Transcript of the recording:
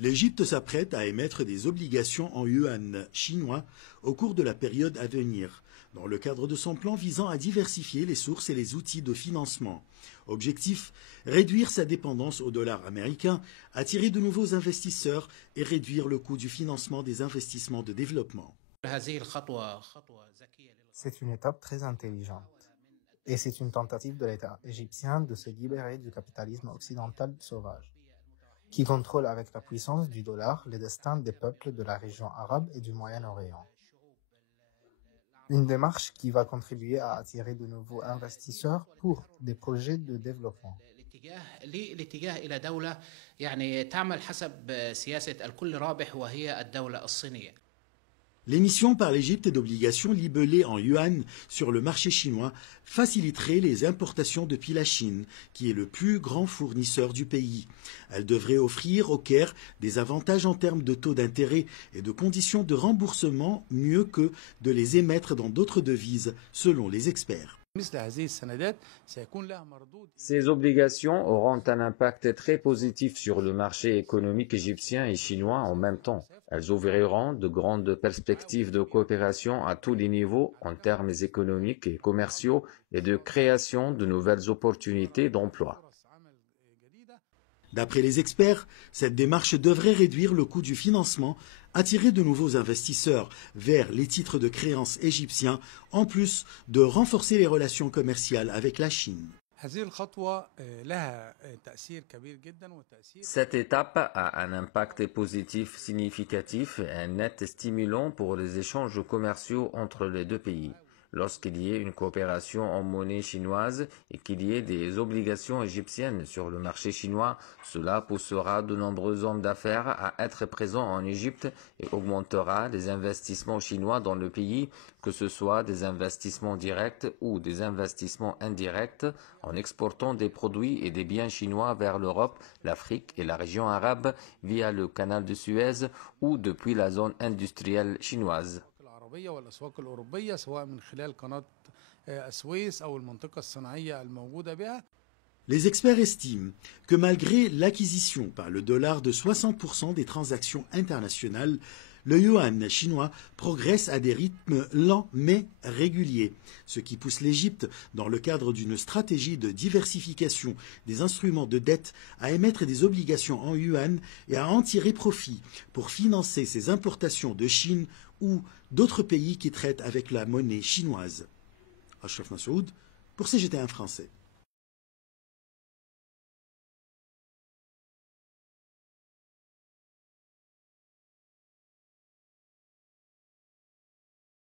L'Égypte s'apprête à émettre des obligations en yuan chinois au cours de la période à venir, dans le cadre de son plan visant à diversifier les sources et les outils de financement. Objectif, réduire sa dépendance au dollar américain, attirer de nouveaux investisseurs et réduire le coût du financement des investissements de développement. C'est une étape très intelligente. Et c'est une tentative de l'État égyptien de se libérer du capitalisme occidental sauvage, qui contrôle avec la puissance du dollar les destins des peuples de la région arabe et du Moyen-Orient. Une démarche qui va contribuer à attirer de nouveaux investisseurs pour des projets de développement. L'émission par l'Égypte d'obligations libellées en yuan sur le marché chinois faciliterait les importations depuis la Chine, qui est le plus grand fournisseur du pays. Elle devrait offrir au Caire des avantages en termes de taux d'intérêt et de conditions de remboursement mieux que de les émettre dans d'autres devises, selon les experts. Ces obligations auront un impact très positif sur le marché économique égyptien et chinois en même temps. Elles ouvriront de grandes perspectives de coopération à tous les niveaux en termes économiques et commerciaux et de création de nouvelles opportunités d'emploi. D'après les experts, cette démarche devrait réduire le coût du financement, attirer de nouveaux investisseurs vers les titres de créance égyptiens, en plus de renforcer les relations commerciales avec la Chine. Cette étape a un impact positif significatif et un net stimulant pour les échanges commerciaux entre les deux pays. Lorsqu'il y ait une coopération en monnaie chinoise et qu'il y ait des obligations égyptiennes sur le marché chinois, cela poussera de nombreux hommes d'affaires à être présents en Égypte et augmentera les investissements chinois dans le pays, que ce soit des investissements directs ou des investissements indirects, en exportant des produits et des biens chinois vers l'Europe, l'Afrique et la région arabe via le canal de Suez ou depuis la zone industrielle chinoise. Les experts estiment que malgré l'acquisition par le dollar de 60% des transactions internationales, le yuan chinois progresse à des rythmes lents mais réguliers, ce qui pousse l'Égypte, dans le cadre d'une stratégie de diversification des instruments de dette, à émettre des obligations en yuan et à en tirer profit pour financer ses importations de Chine ou d'autres pays qui traitent avec la monnaie chinoise. Ashraf Massoud pour CGT1 français.